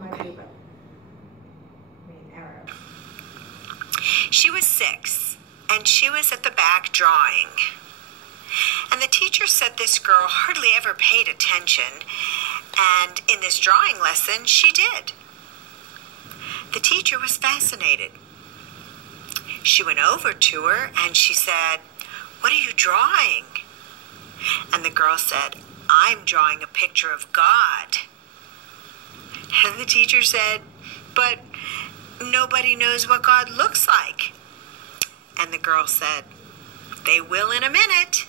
might be the main arrow. She was 6, and she was at the back drawing. And the teacher said this girl hardly ever paid attention, and in this drawing lesson, she did. The teacher was fascinated. She went over to her and she said, "What are you drawing?" And the girl said, "I'm drawing a picture of God." And the teacher said, "But nobody knows what God looks like." And the girl said, "They will in a minute."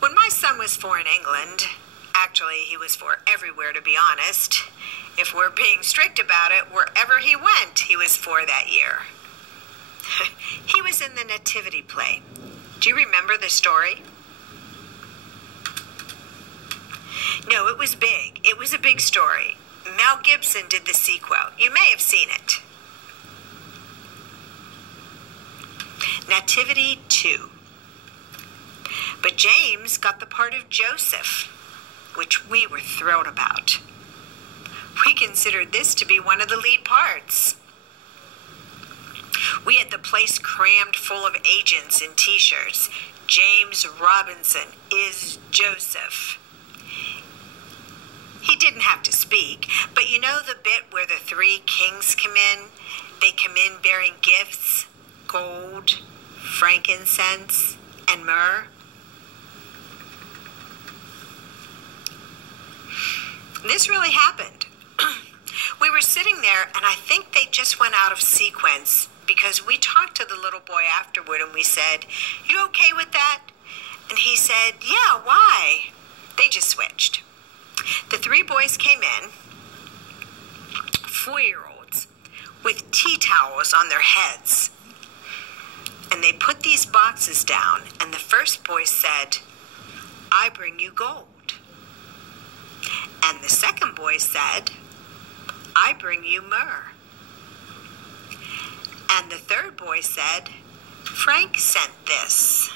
When my son was 4 in England, actually he was 4 everywhere, to be honest. If we're being strict about it, wherever he went, he was 4 that year. He was in the nativity play. Do you remember the story? No, it was big. It was a big story. Mel Gibson did the sequel. You may have seen it. Nativity 2. But James got the part of Joseph, which we were thrilled about. We considered this to be one of the lead parts. We had the place crammed full of agents in t-shirts. James Robinson is Joseph. He didn't have to speak, but you know the bit where the 3 kings come in? They come in bearing gifts, gold, frankincense, and myrrh. This really happened. We were sitting there, and I think they just went out of sequence because we talked to the little boy afterward, and we said, "You okay with that?" And he said, "Yeah, why?" They just switched. The 3 boys came in, 4-year-olds, with tea towels on their heads. And they put these boxes down, and the first boy said, "I bring you gold." And the second boy said, "I bring you myrrh." And the third boy said, "Frank sent this."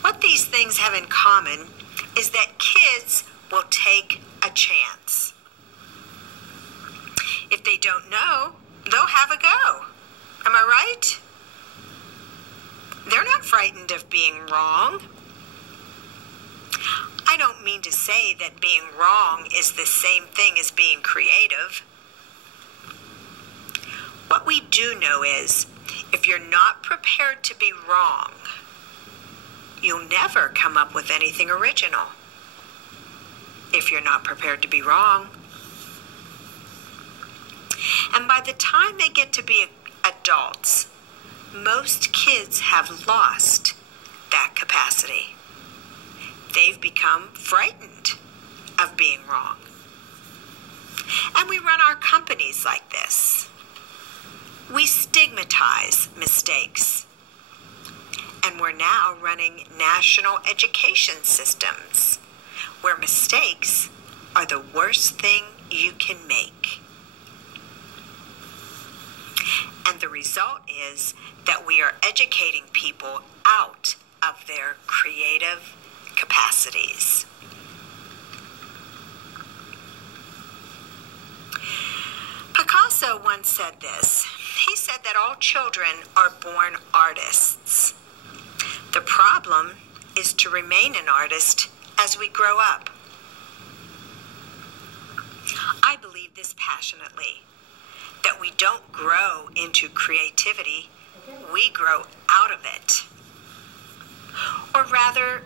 What these things have in common is that kids will take a chance. If they don't know, they'll have a go. Am I right? They're not frightened of being wrong. I don't mean to say that being wrong is the same thing as being creative. What we do know is, if you're not prepared to be wrong, you'll never come up with anything original. If you're not prepared to be wrong. And by the time they get to be adults, most kids have lost that capacity. They've become frightened of being wrong. And we run our companies like this. We stigmatize mistakes. And we're now running national education systems where mistakes are the worst thing you can make. And the result is that we are educating people out of their creative capacities. Picasso once said this. He said that all children are born artists. The problem is to remain an artist as we grow up. I believe this passionately, that we don't grow into creativity, we grow out of it. Or rather,